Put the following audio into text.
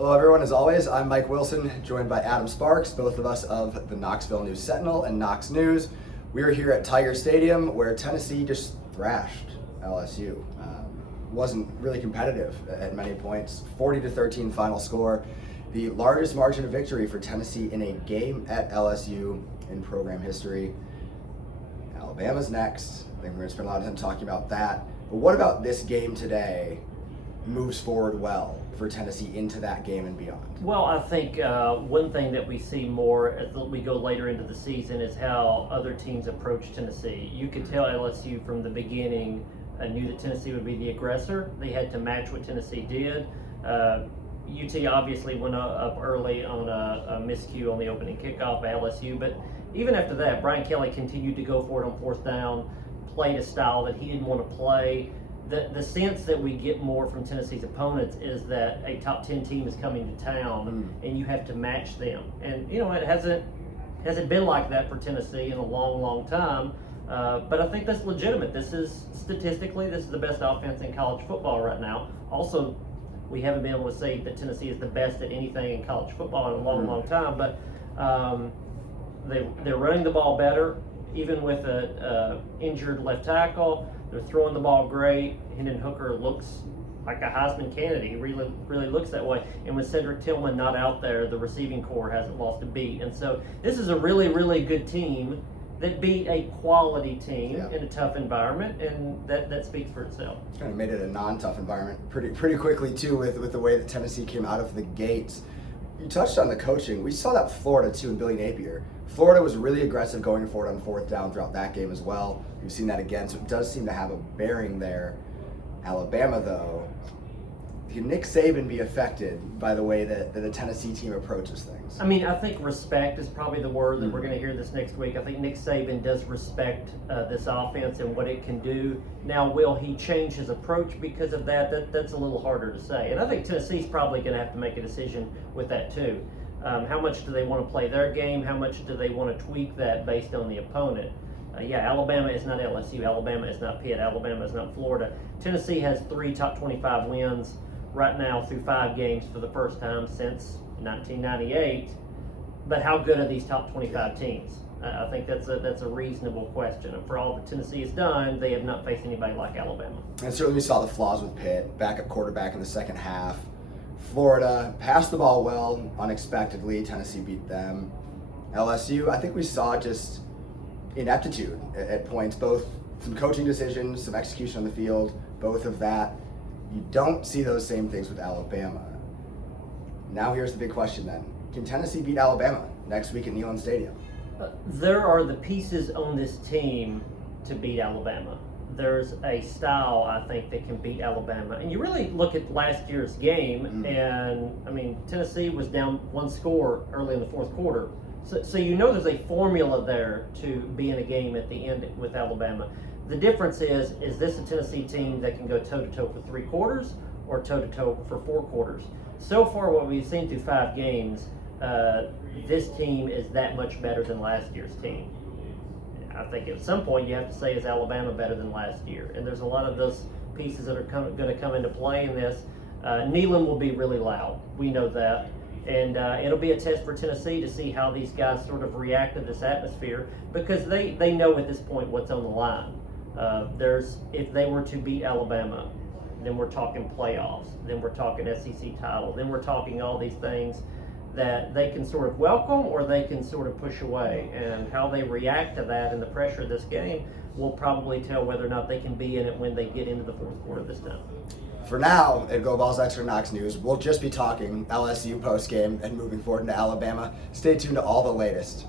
Hello everyone, as always, I'm Mike Wilson, joined by Adam Sparks, both of us of the Knoxville News Sentinel and Knox News. We are here at Tiger Stadium where Tennessee just thrashed LSU. Wasn't really competitive at many points. 40-13 final score. The largest margin of victory for Tennessee in a game at LSU in program history. Alabama's next. I think we're going to spend a lot of time talking about that. But what about this game today moves forward well for Tennessee into that game and beyond? Well, I think one thing that we see more as we go later into the season is how other teams approach Tennessee. You could tell LSU from the beginning knew that Tennessee would be the aggressor. They had to match what Tennessee did. UT obviously went up early on a miscue on the opening kickoff by LSU, but even after that, Brian Kelly continued to go for it on fourth down, played a style that he didn't want to play. The sense that we get more from Tennessee's opponents is that a top 10 team is coming to town and you have to match them. And you know, it hasn't been like that for Tennessee in a long time. But I think that's legitimate. This is the best offense in college football right now. Also, we haven't been able to say that Tennessee is the best at anything in college football in a long time. But they're running the ball better, even with a injured left tackle. They're throwing the ball great. Hendon Hooker looks like a Heisman candidate. He really looks that way. And with Cedric Tillman not out there, the receiving core hasn't lost a beat. And so this is a really good team that beat a quality team in a tough environment, and that speaks for itself. Kind of made it a non-tough environment pretty quickly too, with the way that Tennessee came out of the gates. You touched on the coaching. We saw that Florida too in Billy Napier. Florida was really aggressive going forward on fourth down throughout that game as well. We've seen that again, so it does seem to have a bearing there. Alabama, though, can Nick Saban be affected by the way that the Tennessee team approaches things? I mean, I think respect is probably the word that we're going to hear this next week. I think Nick Saban does respect this offense and what it can do. Now, will he change his approach because of that? That's a little harder to say. And I think Tennessee's probably going to have to make a decision with that too. How much do they want to play their game? How much do they want to tweak that based on the opponent? Alabama is not LSU. Alabama is not Pitt. Alabama is not Florida. Tennessee has 3 top 25 wins right now through 5 games for the first time since 1998. But how good are these top 25 teams? I think that's a reasonable question. And for all that Tennessee has done, they have not faced anybody like Alabama. And certainly we saw the flaws with Pitt, backup quarterback in the second half. Florida passed the ball well, unexpectedly. Tennessee beat them. LSU, I think we saw just ineptitude at points, both some coaching decisions, some execution on the field, both of that. You don't see those same things with Alabama. Now here's the big question then. Can Tennessee beat Alabama next week at Neyland Stadium? There are the pieces on this team to beat Alabama. There's a style, I think, that can beat Alabama. And you really look at last year's game, and, I mean, Tennessee was down 1 score early in the fourth quarter. So you know there's a formula there to be in a game at the end with Alabama. The difference is this a Tennessee team that can go toe-to-toe for 3 quarters or toe-to-toe for 4 quarters? So far, what we've seen through 5 games, this team is that much better than last year's team. I think at some point you have to say, is Alabama better than last year? And there's a lot of those pieces that are going to come into play in this. Neyland will be really loud. We know that. And it'll be a test for Tennessee to see how these guys sort of react to this atmosphere, because they know at this point what's on the line. If they were to beat Alabama, then we're talking playoffs, then we're talking SEC title, then we're talking all these things that they can sort of welcome or they can sort of push away. And how they react to that and the pressure of this game will probably tell whether or not they can be in it when they get into the fourth quarter this time. For now, at Go Vols Extra Knox News, we'll just be talking LSU postgame and moving forward into Alabama. Stay tuned to all the latest.